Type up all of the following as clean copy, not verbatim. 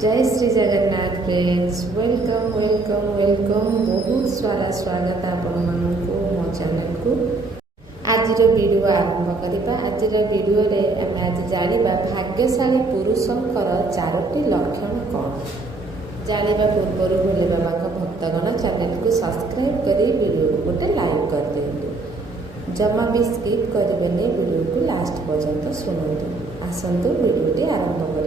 जय Shri Jagannath friends welcome welcome welcome बहुत सारा स्वागत आपण मानू मो चैनल को आज वीडियो आरंभ करवा। आज वीडियो रे आम आज जानिबा भाग्यशाली पुरुषंकर चारोटी लक्षण कौन जानिबा पूर्व भोले बाबा भक्तगण चैनल को सब्सक्राइब करी वीडियो को गोटे लाइक कर दिंतु। जमा भी स्किप करेंगे वीडियो को लास्ट पर्यंत शुणु। आसतु वीडियो आरंभ करवा।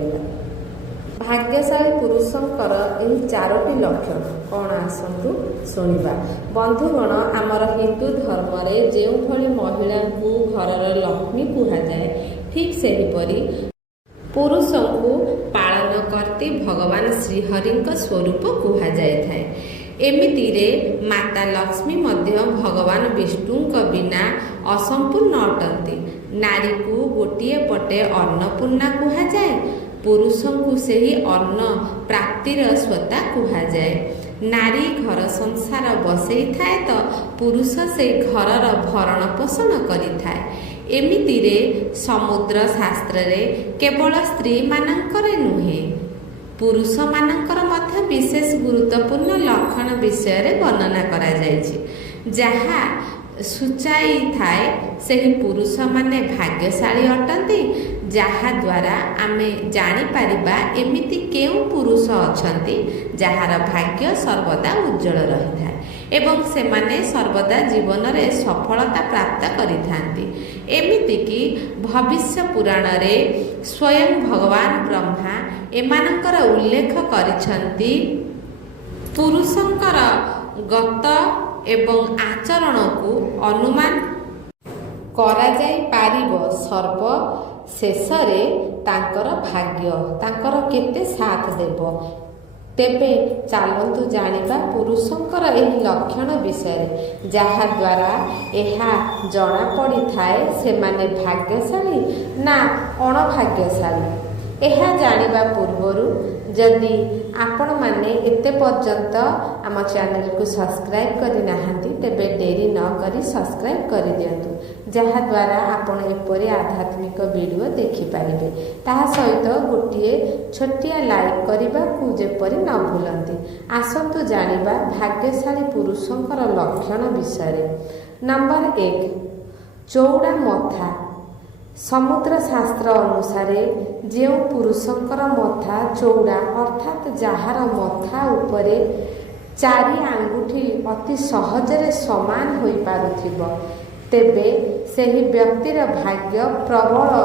भाग्यशाली पुरुषंकर यही चारोटी लक्षण कौन आसतु शुणा। बंधुगण आमर हिंदू धर्म रे जो भली महिला को घर लक्ष्मी कहुए ठीक से पुरुष को पालन करती भगवान श्रीहरि स्वरूप कहुए। एमिति रे माता लक्ष्मी मध्य भगवान विष्णु बिना असंपूर्ण अटंती। नारी को गोटे पटे अन्नपूर्णा कहुए। पुरुष को से ही अन्न प्राप्तिर स्वता कहुए। नारी घर संसार बसई थाए तो पुरुष से घरर भरण पोषण करिथाए। एमिति रे समुद्र शास्त्र रे केवल स्त्री मानकर नुहे पुरुष मानकर मध्य विशेष गुरुत्वपूर्ण लक्षण विषय रे वर्णना करा जायछि। जहा सूचाई थाए सही पुरुष माने भाग्यशाली अटंती। जहा द्वारा आमे जानी पारिबा एमिति केउ पुरुष अछंती जहार भाग्य सर्वदा उज्जवल रही थाए एवं से माने सर्वदा जीवन रे सफलता प्राप्त करिथांती। एमिति कि भविष्य पुराण रे स्वयं भगवान ब्रह्मा एमानकर उल्लेख करिछंती। पुरुषंकर गत एवं आचरण को अनुमान करा जाई पारिबो सर्व शेषरे तांकर भाग्य तांकर केते साथ देबो। तेबे चलतु जानिबा पुरुषंकर एही लक्षण विषय जहा द्वारा एहा जना पड़ी थाए से माने भाग्यशाली ना अणभाग्यशाली। एहा जानिबा पूर्वरु जदि आपण माने एते पर्यंत आम चैनल को सब्सक्राइब करि नाहंती तेबे डेरी न करी सब्सक्राइब करि दियंतु। जहा द्वारा आपण एपरि आध्यात्मिक वीडियो देखि पारिबे। ताहा सहित गोटिए छोटिया लाइक करिबा को जेपरि न भूलंती। आसंतु जानिबा भाग्यशाली पुरुषंकर लक्षण विषय। नंबर 1 चौड़ा मथा। समुद्र शास्त्र अनुसार जो पुरुषंकर मथा चौड़ा अर्थात जहार मथा उपरे चारि आंगुठी अति सहजरे समान हो पारुथिबो तेबे सेही व्यक्तिर भाग्य प्रबल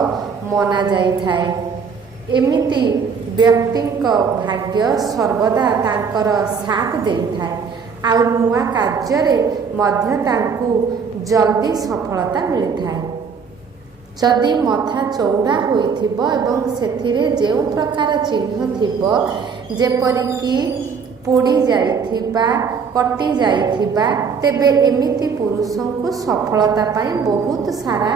मना जाइथाए। एमिति व्यक्तिंक भाग्य सर्वदा तांकर साथ देइथाए आ नुआ कार्य मध्य तांकु जल्दी सफलता मिलिथाए। जदि मथा चौड़ा होइथिबो एवं सेथिरे जेउ प्रकार चिन्ह थिबो जेपरिकी पोड़ी जाइथिबा कटि जाइथिबा तेबे एमिति पुरुषंकु सफलता पाई बहुत सारा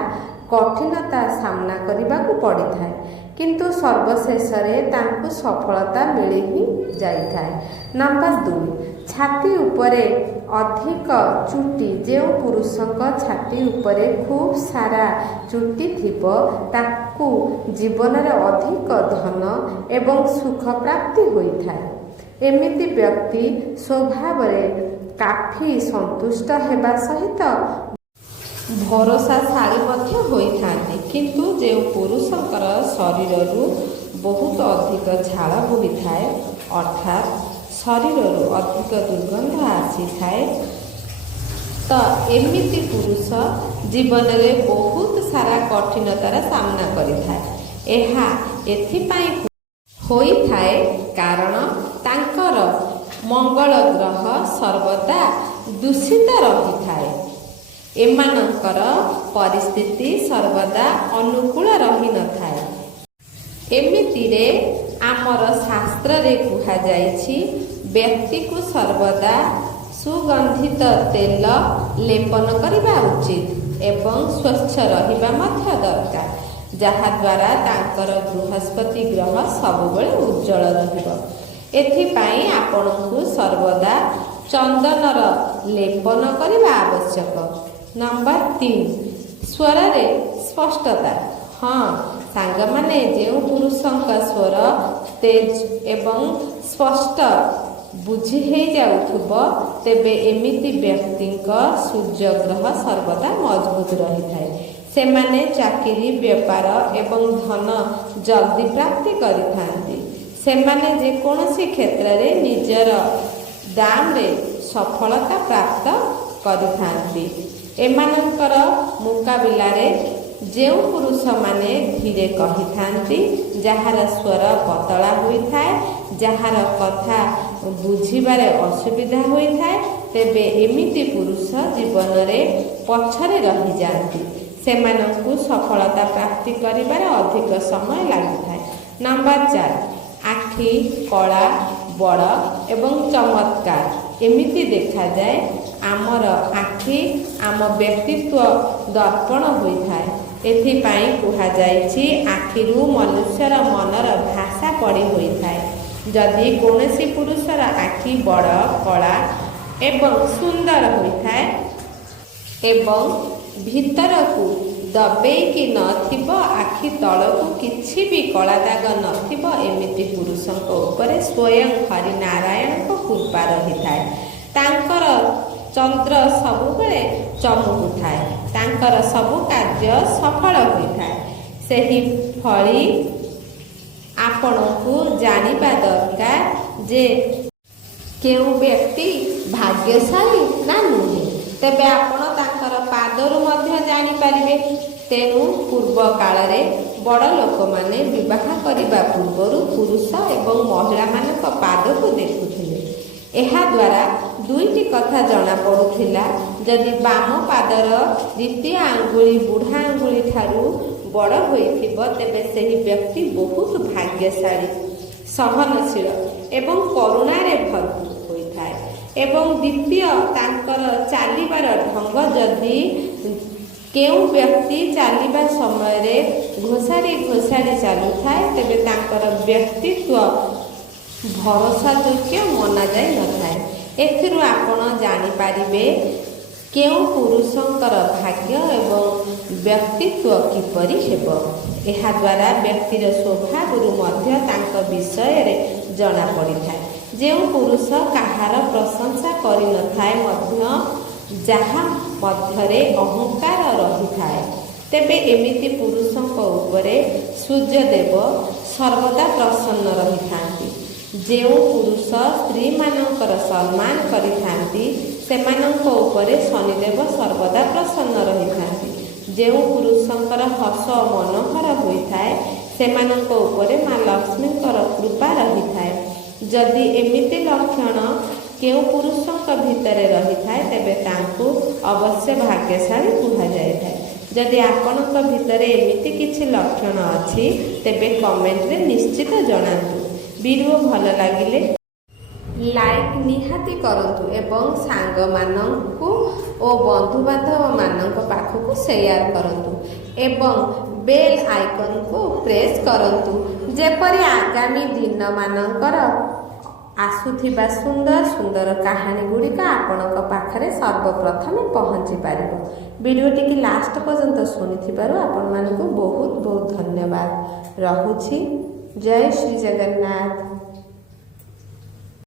कठिनता सामना करबाकू पड़िथाए किंतु सर्वशेष रे तांकु सफलता मिली ही जाइथाए। नंबर 2 छाती उपरे अधिक चुटी। जो पुरुषंक छाती उपरे खूब सारा चुटी थिबो ताकू जीवन रे अधिक धन एवं सुख प्राप्ति होइथाए। एमिति व्यक्ति स्वभाव रे काफी संतुष्ट हेबा सहित भरोसाशाली मध्य होइथांती। किंतु जो पुरुषंकर शरीररू बहुत अधिक झाड़ बोही थाए अर्थात शरीररू अधिक दुर्गंध आसी थाए तो एमिति पुरुष जीवन में बहुत सारा कठिनतार सामना करिथाए। एहा एथिपाई होई थाए कारण तांकर मंगल ग्रह सर्वदा दूषित रही थाए। एमानंकर परिस्थिति सर्वदा अनुकूल रही न थाए। एमिति रे आमर शास्त्र रे कहा जाइछि व्यक्ति को सर्वदा सुगंधित तेल लेपन करिबा उचित एवं स्वच्छ रहिबा मध्य दरकार जहा द्वारा तांकर बृहस्पति ग्रह सबुबले उज्जवल रहिबो। एथिपाई आपनकु सर्वदा चंदनर लेपन करिबा आवश्यक। नंबर 3 स्वर रे स्पष्टता। हाँ ସାଙ୍ଗମାନେ ଯେଉଁ ପୁରୁଷଙ୍କ ସ୍ୱର ତେଜ ଏବଂ ସ୍ପଷ୍ଟ ବୁଝି ହେଇଯାଉଥିବ ତେବେ ଏମିତି ବ୍ୟକ୍ତିଙ୍କ ସୂର୍ଯ୍ୟଗ୍ରହ ସର୍ବଦା ମଜବୁତ ରହିଥାଏ। ସେମାନେ ଚାକିରି ବେପାର ଏବଂ ଧନ ଜଲ୍ଦି ପ୍ରାପ୍ତି କରିଥାନ୍ତି। ସେମାନେ ଯେକୌଣସି କ୍ଷେତ୍ରରେ ନିଜର ଦାମରେ ସଫଳତା ପ୍ରାପ୍ତ କରିଥାନ୍ତି। ଏମାନଙ୍କର ମୁକାବିଲାରେ ଯେଉଁ ପୁରୁଷମାନେ ଧୀରେ କହିଥାନ୍ତି, ଯାହାର ସ୍ୱର ପତଳା ହୋଇଥାଏ, ଯାହାର କଥା ବୁଝିବାରେ ଅସୁବିଧା ହୋଇଥାଏ, ତେବେ ଏମିତି ପୁରୁଷ ଜୀବନରେ ପଛରେ ରହିଯାଆନ୍ତି। ସେମାନଙ୍କୁ ସଫଳତା ପ୍ରାପ୍ତି କରିବାରେ ଅଧିକ ସମୟ ଲାଗିଥାଏ। ନମ୍ବର 4, ଆଖି କଳା ବଡ଼ ଏବଂ ଚମତ୍କାର। ଏମିତି ଦେଖାଯାଏ ଆମର ଆଖି ଆମ ବ୍ୟକ୍ତିତ୍ୱ ଦର୍ପଣ ହୋଇଥାଏ। ଏଥିପାଇଁ କୁହାଯାଇଛି ଆଖିରୁ ମନୁଷ୍ୟର ମନର ଭାଷା ପଡ଼ି ହୋଇଥାଏ। ଯଦି କୌଣସି ପୁରୁଷର ଆଖି ବଡ଼ କଳା ଏବଂ ସୁନ୍ଦର ହୋଇଥାଏ ଏବଂ ଭିତରକୁ ଦବେଇକି ନଥିବ, ଆଖି ତଳକୁ କିଛି ବି କଳା ଦାଗ ନଥିବ, ଏମିତି ପୁରୁଷଙ୍କ ଉପରେ ସ୍ୱୟଂ ହରିନାରାୟଣଙ୍କ କୃପା ରହିଥାଏ। ତାଙ୍କର ଚନ୍ଦ୍ର ସବୁବେଳେ ଚମକୁଥାଏ, ତାଙ୍କର ସବୁ କାର୍ଯ୍ୟ ସଫଳ ହୋଇଥାଏ। ସେହି ଭଳି ଆପଣଙ୍କୁ ଜାଣିବା ଦରକାର ଯେ କେଉଁ ବ୍ୟକ୍ତି ଭାଗ୍ୟଶାଳୀ ନା ନୁହେଁ, ତେବେ ଆପଣ ତାଙ୍କର ପାଦରୁ ମଧ୍ୟ ଜାଣିପାରିବେ। ତେଣୁ ପୂର୍ବ କାଳରେ ବଡ଼ ଲୋକମାନେ ବିବାହ କରିବା ପୂର୍ବରୁ ପୁରୁଷ ଏବଂ ମହିଳାମାନଙ୍କ ପାଦକୁ ଦେଖୁଥିଲେ। ଏହାଦ୍ୱାରା ଦୁଇଟି କଥା ଜଣାପଡ଼ୁଥିଲା। ଯଦି ବାମ ପାଦର ଦ୍ୱିତୀୟ ଆଙ୍ଗୁଳି ବୁଢ଼ା ଆଙ୍ଗୁଳି ଠାରୁ ବଡ଼ ହୋଇଥିବ, ତେବେ ସେହି ବ୍ୟକ୍ତି ବହୁତ ଭାଗ୍ୟଶାଳୀ, ସହନଶୀଳ ଏବଂ କରୁଣାରେ ଭରପୁର ହୋଇଥାଏ। ଏବଂ ଦ୍ୱିତୀୟ, ତାଙ୍କର ଚାଲିବାର ଢଙ୍ଗ, ଯଦି କେଉଁ ବ୍ୟକ୍ତି ଚାଲିବା ସମୟରେ ଘୋଷାଡ଼ି ଘୋଷାଡ଼ି ଚାଲୁଥାଏ, ତେବେ ତାଙ୍କର ବ୍ୟକ୍ତିତ୍ୱ ଭରସାଯୋଗ୍ୟ ମନାଯାଇ ନଥାଏ। ଏଥିରୁ ଆପଣ ଜାଣିପାରିବେ କେଉଁ ପୁରୁଷଙ୍କର ଭାଗ୍ୟ ଏବଂ ବ୍ୟକ୍ତିତ୍ୱ କିପରି ହେବ। ଏହାଦ୍ୱାରା ବ୍ୟକ୍ତିର ସ୍ୱଭାବରୁ ମଧ୍ୟ ତାଙ୍କ ବିଷୟରେ ଜଣାପଡ଼ିଥାଏ। ଯେଉଁ ପୁରୁଷ କାହାର ପ୍ରଶଂସା କରିନଥାଏ ମଧ୍ୟ ଯାହା ମଧ୍ୟରେ ଅହଙ୍କାର ରହିଥାଏ, ତେବେ ଏମିତି ପୁରୁଷଙ୍କ ଉପରେ ସୂର୍ଯ୍ୟଦେବ ସର୍ବଦା ପ୍ରସନ୍ନ ରହିଥାନ୍ତି। ଯେଉଁ ପୁରୁଷ ସ୍ତ୍ରୀମାନଙ୍କର ସମ୍ମାନ କରିଥାନ୍ତି, ସେମାନଙ୍କ ଉପରେ ଶନିଦେବ ସର୍ବଦା ପ୍ରସନ୍ନ ରହିଥାନ୍ତି। ଯେଉଁ ପୁରୁଷଙ୍କର ହସ ମନୋହର ହୋଇଥାଏ, ସେମାନଙ୍କ ଉପରେ ମା ଲକ୍ଷ୍ମୀଙ୍କର କୃପା ରହିଥାଏ। ଯଦି ଏମିତି ଲକ୍ଷଣ କେଉଁ ପୁରୁଷଙ୍କ ଭିତରେ ରହିଥାଏ, ତେବେ ତାଙ୍କୁ ଅବଶ୍ୟ ଭାଗ୍ୟଶାଳୀ କୁହାଯାଇଥାଏ। ଯଦି ଆପଣଙ୍କ ଭିତରେ ଏମିତି କିଛି ଲକ୍ଷଣ ଅଛି, ତେବେ କମେଣ୍ଟରେ ନିଶ୍ଚିତ ଜଣାନ୍ତୁ। ଭିଡ଼ିଓ ଭଲ ଲାଗିଲେ ଲାଇକ୍ ନିହାତି କରନ୍ତୁ ଏବଂ ସାଙ୍ଗମାନଙ୍କୁ ଓ ବନ୍ଧୁବାନ୍ଧବମାନଙ୍କ ପାଖକୁ ସେୟାର କରନ୍ତୁ ଏବଂ ବେଲ୍ ଆଇକନ୍କୁ ପ୍ରେସ୍ କରନ୍ତୁ, ଯେପରି ଆଗାମୀ ଦିନମାନଙ୍କର ଆସୁଥିବା ସୁନ୍ଦର ସୁନ୍ଦର କାହାଣୀ ଗୁଡ଼ିକ ଆପଣଙ୍କ ପାଖରେ ସର୍ବପ୍ରଥମେ ପହଞ୍ଚି ପାରିବ। ଭିଡ଼ିଓଟିକି ଲାଷ୍ଟ ପର୍ଯ୍ୟନ୍ତ ଶୁଣିଥିବାରୁ ଆପଣମାନଙ୍କୁ ବହୁତ ବହୁତ ଧନ୍ୟବାଦ। ରହୁଛି। ଜୟ ଶ୍ରୀ ଜଗନ୍ନାଥ।